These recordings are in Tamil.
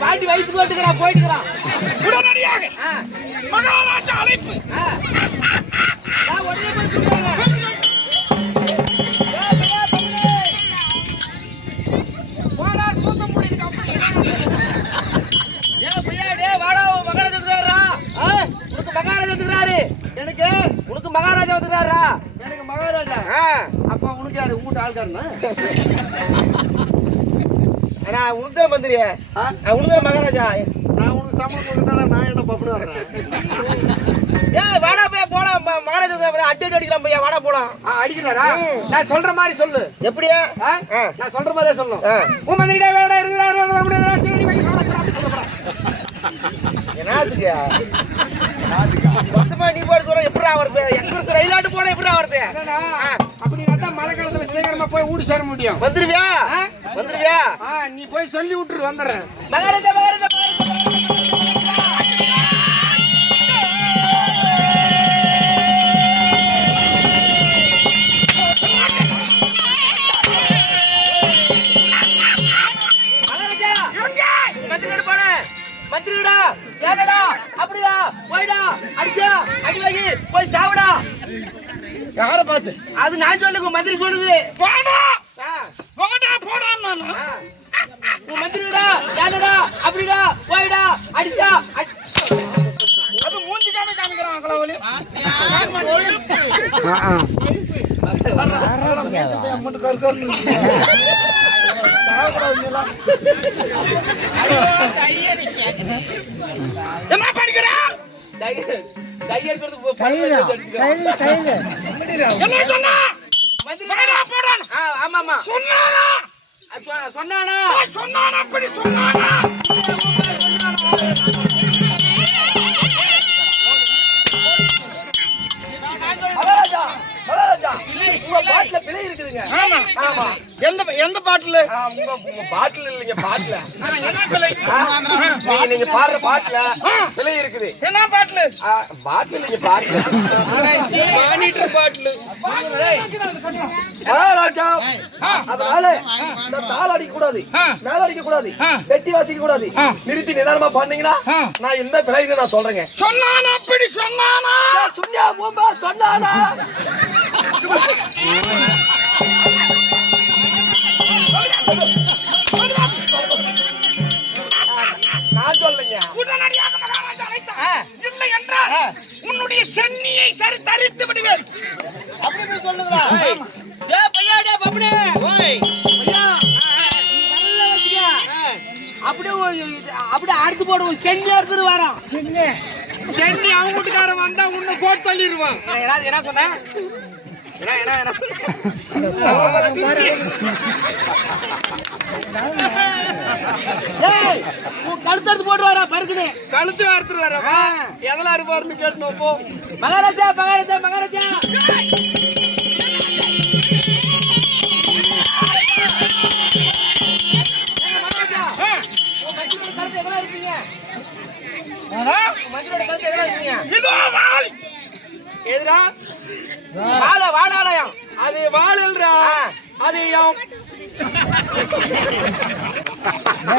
பாட்டி வயிற்று போட்டுக்கிறான் போயிட்டுக்கிறான் உடனடியாக மகாராஜா அழைப்பு உடனே போய் மகாராஜா வந்துக்கிறாரு. எனக்கு உனக்கு மகாராஜா வந்துக்கிறாரா? எனக்கு மகாராஜா. அப்ப உனக்கு யாரு ஊட்ட ஆள்காரனா? நான் உனக்கு மந்திரி, உனக்கு மகாராஜா. நான் உனக்கு சம்பளம் கொடுத்தா நான் என்ன பப்புனு வர்றேன். ஏய் வாடா போய் போலாம், மகாராஜா அட்டை அடிக்கலாம் பையா, வாடா போலாம். அடிக்கிறாரா? நான் சொல்ற மாதிரி சொல்லு. எப்படியா? நான் சொல்ற மாதிரியே சொல்லணும். உன் மந்திரிடா வேடா இருக்குறாரு என்னதுக்கு? மொத்தமா நீ போய் தூரம் எப்படி ஆவறது? எக்ஸ்பிரஸ் ரயிலாட்டு போனா எப்படி ஆவறது? அப்படி பார்த்தா மழை காலத்துல சீக்கிரமா போய் ஊடி சேர முடியும். வந்துருவியா? வந்துருவியா? நீ போய் சொல்லி விட்டுரு, வந்துடுறேன். மகாராஜா மகாராஜா மந்திரிடா ஏடா அப்படியா போய்டா அடிச்சா அடி வாங்கி போய் சாவுடா. யார பாத்து? அது நான் சொல்லுங்க, மந்திரி சொல்லுது. போடா போடா போடா. நானா உன் மந்திரிடா ஏடா அப்படிடா போய்டா அடிச்சா அது மூஞ்சி காண காமிக்கறான் அகலவலி. அம்மன் கர்கர் என்ன படிக்கிறா? சொன்னானா அப்படி சொன்னானா? உங்க பாட்டில பிழை இருக்குதுங்க. ஆமா ஆமா. எந்த பாட்டில? உங்க பாட்டில இல்லைங்க, பாட்டில. என்ன பிழை? நீங்க பாடுற பாட்டில பிழை இருக்குது. என்ன பாட்டில? பாட்டில இல்லைங்க, பாட்டில. மானிட்டர் பாட்டில. ராஜா அதனால இந்த தாள அடிக்க கூடாது, மேல அடிக்க கூடாது, வெட்டி வாசிக்க கூடாது. நிறுத்தி நிதானமா பண்ணீங்கன்னா நான் எந்த பிழைன்னு நான் சொல்றேங்க. சொன்னானா அப்படி சொன்னானா? சும்மா போம்பா சொன்னானா? நான் சொல்லுங்க. உடனடியாக மகாராஜா அழைத்தார். இல்லை என்றால் உன்னுடைய சென்னியை தரித்து விடுவேன். அப்படி போய் சொல்லுங்களா? ஏ பையாடா பப்பனே, ஓய் பையா நல்ல வச்சியா. அப்படியே அறுத்து போடுவோம். சென்னி அறுத்துட்டு வரோம். சென்னி அவங்க வீட்டுக்காரன் வந்தா உன்னை போட்டு தள்ளிடுவான். என்ன சொன்ன? ஏய், உன் கழுத்து எடுத்து போட்டு வரா பருக்குன்னு. கழுத்து அறுத்துட்டு வரப்பா எதெல்லாம் இருப்பாருன்னு கேட்டு போ. மகாராஜா மகாராஜா மகாராஜா ஏங்க மகாராஜா, உன் மந்திரியோட கழுத்து எதெல்லாம் இருப்பீங்க? உன் மந்திரியோட கழுத்து எதெல்லாம் இருப்பீங்க? இதோ வாள். எதுடா? வாழாலயம். அது வாழல்ரா. அது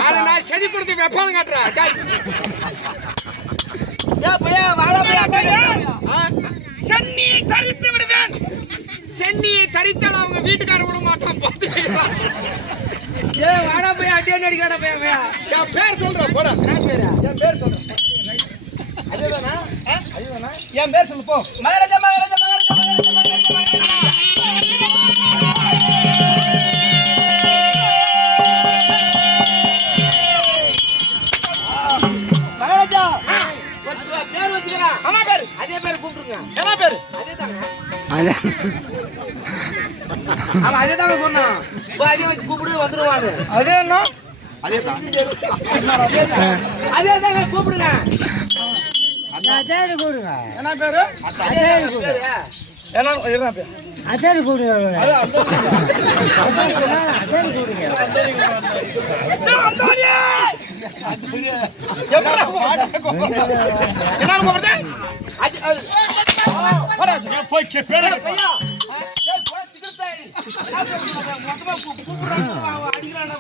அதை நான் செதி கொடுத்து வெப்பான்னு காட்டுறா. ஏன் பையன் வாழா பையன் சென்னியை தரித்து விடுவேன். சென்னியை தரித்தால் அவங்க வீட்டுக்காரர் விட மாட்டான். பார்த்துக்கலாம். ஏன் வாடா பையன் அடியே அடிக்காடா பையன் பையன் என் பேர் சொல்றேன் போட. என் பேர் சொல்றேன். அதுதானா? அதுதானா? என் பேர் சொல்லு போ. மகாராஜா மகாராஜா மகாராஜா மகாராஜா மகாராஜா மகாராஜா ஒரு பேர் வச்சுக்கிறேன். அம்மா பேரு அதே பேர் கூப்பிட்டுருங்க. என்ன பேரு? அதே தாங்க. அவன் அதே தாங்க சொன்னான். அதே வச்சு கூப்பிடு வந்துருவான்னு. அது என்ன? அதே தாங்க கூப்பிடுங்க. என்ன பேரு? என்ன பேரு? அதான் கூடுங்க. அடிக்கிறான்